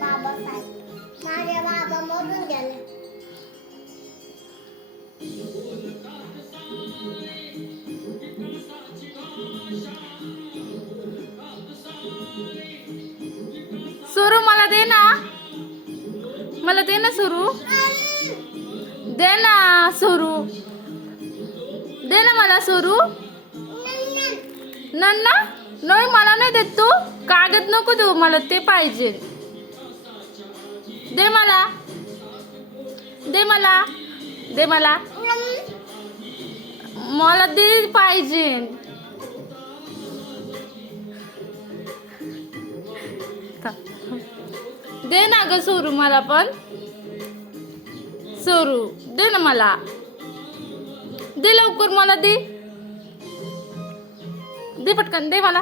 बाबा माझे बाबा मरून गेले. सुरू मला दे ना, मला दे ना सुरू, दे ना सुरू, दे ना मला सुरू. नन्ना नाही, मला नाही देत तू. कागद नको देऊ, मला ते पाहिजे. दे मला, दे मला, दे मला, मला दे पाहिजे. दे ना ग सुरू, मला पण सुरू दे ना मला, दे लवकर, मला दे, दे पटकन, दे मला.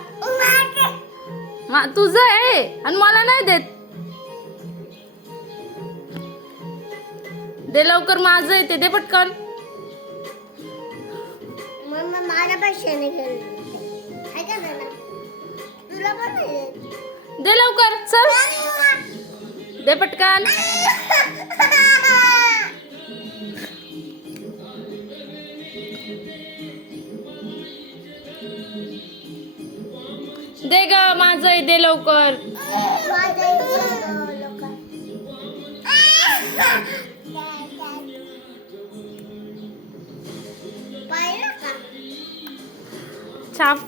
तुझं आहे आणि मला नाही देत. दे लवकर, माझं आहे ते, दे पटकन. मम्मा माझ्या पैशाने गेले ऐका ना, तुला पण नाही देत. दे लवकर, चल, दे पटकन. दे ग, माझं आहे, दे लवकर. पाहिलं का छाप.